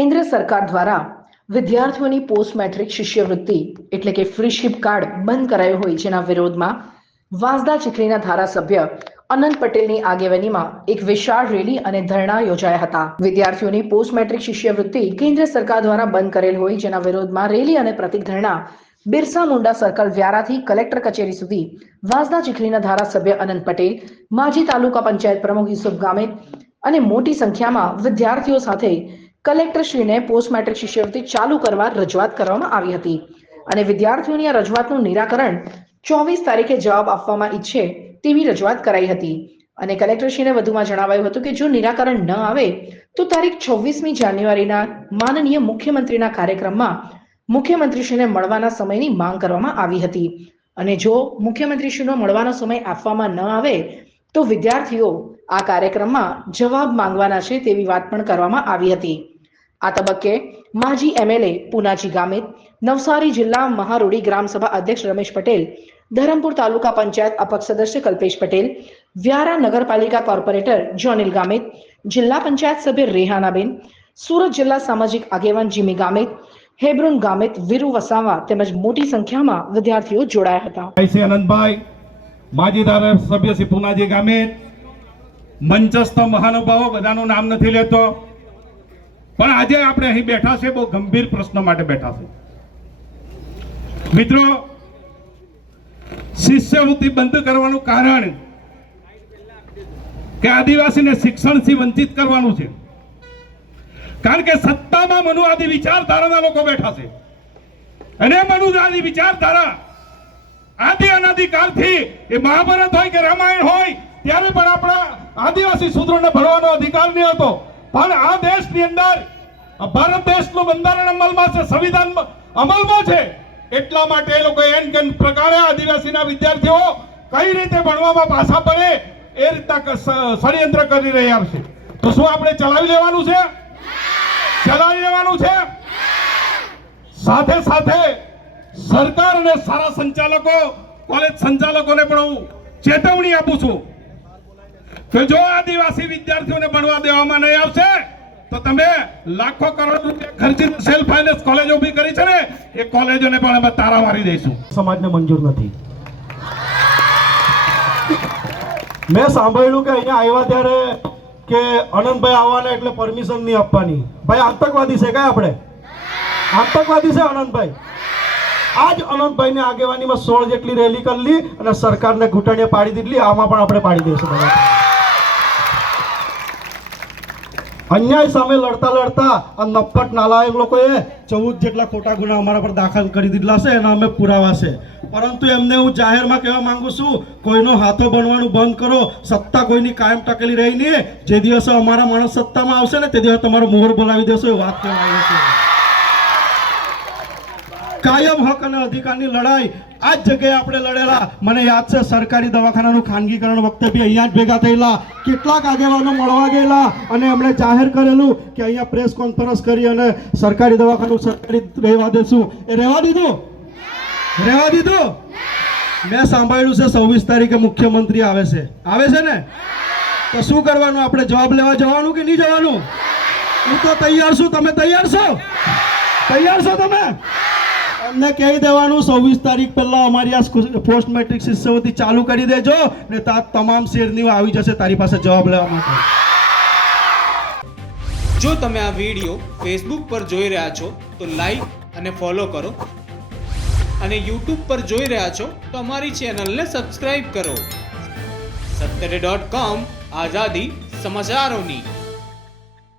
કેન્દ્ર સરકાર દ્વારા વિદ્યાર્થીઓની પોસ્ટ મેટ્રિક શિષ્યવૃત્તિ એટલે કે ફ્રીશીપ કાર્ડ બંધ કરાયું હોય, જેના વિરોધમાં વાંસદા ચીખલીના ધારાસભ્ય અનંત પટેલની આગેવાનીમાં એક વિશાળ રેલી અને ધરણા યોજાયા હતા. વિદ્યાર્થીઓની પોસ્ટ મેટ્રિક શિષ્યવૃત્તિ કેન્દ્ર સરકાર દ્વારા બંધ કરેલ હોય, જેના વિરોધમાં રેલી અને પ્રતિક ધરણા બિરસા મુંડા સર્કલ વ્યારાથી કલેક્ટર કચેરી સુધી વાંસદા ચીખલીના ધારાસભ્ય અનંત પટેલ, માજી તાલુકા પંચાયત પ્રમુખ યુસુફ ગામિત અને મોટી સંખ્યામાં વિદ્યાર્થીઓ સાથે કલેક્ટરશ્રીને પોસ્ટ મેટ્રિક શિષ્યવૃત્તિ ચાલુ કરવા રજૂઆત કરવામાં આવી હતી અને વિદ્યાર્થીઓની આ રજૂઆતનું નિરાકરણ 24 તારીખે જવાબ આપવામાં ઈચ્છે તેવી રજૂઆત કરાઈ હતી અને કલેક્ટરશ્રીને વધુમાં જણાવાયું હતું કે જો નિરાકરણ ન આવે તો તારીખ 26મી જાન્યુઆરીના માનનીય મુખ્યમંત્રીના કાર્યક્રમમાં મુખ્યમંત્રીશ્રીને મળવાના સમયની માંગ કરવામાં આવી હતી અને જો મુખ્યમંત્રીશ્રીનો મળવાનો સમય આપવામાં ન આવે તો વિદ્યાર્થીઓ આ કાર્યક્રમમાં જવાબ માંગવાના છે તેવી વાત પણ કરવામાં આવી હતી. આ તબક્કે માજી એમએલએ પુનાજી ગામિત, નવસારી જિલ્લા મહારોડી ગ્રામસભા અધ્યક્ષ રમેશ પટેલ, ધરમપુર તાલુકા પંચાયત અપક્ષ સદસ્ય કલ્પેશ પટેલ, વ્યારા નગરપાલિકા કોર્પોરેટર જોનિલ ગામિત, જિલ્લા પંચાયત સભ્ય રેહાનાબેન, સુરત જિલ્લા સામાજિક આગેવાન જીમી ગામિત, હેબ્રુન ગામિત, વીરુ વસાવા તેમજ મોટી સંખ્યામાં વિદ્યાર્થીઓ જોડાયા હતા. આનંદભાઈ, માજી ધારાસભ્ય શ્રી પુનાજી ગામિત, મંચસ્થ મહાનુભાવો, બધાનું નામ નથી લેતો, પણ આજે આપણે અહીં બેઠા છે બહુ ગંભીર પ્રશ્ન માટે બેઠા છે. મિત્રો, શિષ્યવૃત્તિ બંધ કરવાનું કારણ કે આદિવાસીને શિક્ષણથી વંચિત કરવાનું છે. કારણ કે સત્તામાં મનુવાદી વિચારધારાના લોકો બેઠા છે અને મનુવાદી વિચારધારા આદિ અનાદિકાળથી એ મહાભારત હોય કે રામાયણ હોય ત્યારે પણ આપણા આદિવાસી શૂદ્રોને ભણવાનો અધિકાર નહીં હતો. પણ આ દેશની અંદર ભારત દેશનું બંધારણ અમલમાં છે, સંવિધાન અમલમાં છે, એટલા માટે એ લોકો એન કેન પ્રકારે આદિવાસીના વિદ્યાર્થીઓ કઈ રીતે ભણવામાં પાછા પડે એ રીતના ષડયંત્ર કરી રહ્યા છે. તો શું આપણે ચલાવી લેવાનું છે? ચલાવી લેવાનું છે. સાથે સાથે સરકાર અને સારા સંચાલકો, કોલેજ સંચાલકોને પણ હું ચેતવણી આપું છું કે જો આદિવાસી વિદ્યાર્થીઓને ભણવા દેવામાં નહીં આવશે તો તમે લાખો કરોડ રૂપિયા ખર્ચીને સેલ્ફ ફાઇનાન્સ કોલેજો ઊભી કરી છે ને, એ કોલેજોને પણ અમે તારા મારી દઈશું. સમાજને મંજૂર નથી. મેં સાંભળ્યું કે અહીંયા આવ્યા ત્યારે કે અનંતભાઈ આવવાના એટલે પરમિશન નહીં આપવાની. ભાઈ આતંકવાદી છે કાંઈ? આપણે આતંકવાદી છે અનંતભાઈ. આજ અનંતભાઈની આગેવાનીમાં 16 જેટલી રેલી કરી અને સરકારને ઘૂંટણીએ પાડી દીધી. આમાં પણ આપણે પાડી દઈશું. અન્યાય સામે લડતા લડતા આ નફટ નાલાયક લોકોએ 14 જેટલા ખોટા ગુના અમારા પર દાખલ કરી દીધા છે, એના અમે પુરાવા છે. પરંતુ એમને હું જાહેરમાં કહેવા માંગુ છું, કોઈનો હાથો બનવાનું બંધ કરો. સત્તા કોઈની કાયમ ટકેલી રહી નહીં. જે દિવસે અમારા માણસ સત્તામાં આવશે ને તે દિવસે તમારો મોહર બોલાવી દેશો, એ વાત કહેવા આવી છે. કાયમ હક અને અધિકારની લડાઈ આ જ જગ્યાએ આપણે લડેલા. મને યાદ છે સરકારી દવાખાનાનું ખાનગીકરણ વખતે બી અહીંયા જ ભેગા થયેલા. કેટલાક આગેવાનો મળવા ગયેલા અને એમણે જાહેર કરેલું કે અહીંયા પ્રેસ કોન્ફરન્સ કરી અને સરકારી દવાખાનું સરકારી રહેવા દેશું. એ રહેવા દીધું? રહેવા દીધું? મેં સાંભળ્યું છે 26 તારીખે મુખ્યમંત્રી આવે છે ને? તો શું કરવાનું? આપણે જવાબ લેવા જવાનું કે નહીં જવાનું? હું તો તૈયાર છું. તમે તૈયાર છો? તૈયાર છો તમે? એમને કહી દેવાનું 26 તારીખ પહેલા અમારી આ પોસ્ટ મેટ્રિક શિષ્યવૃત્તિ ચાલુ કરી દેજો ને તમામ શેરનીઓ આવી જશે તારી પાસે જવાબ લેવા માટે. જો તમે આ વિડીયો ફેસબુક પર જોઈ રહ્યા છો તો લાઈક અને ફોલો કરો અને યુટ્યુબ પર જોઈ રહ્યા છો તો અમારી ચેનલને સબસ્ક્રાઇબ કરો. સત્તરે.com, આઝાદી સમાચારોની.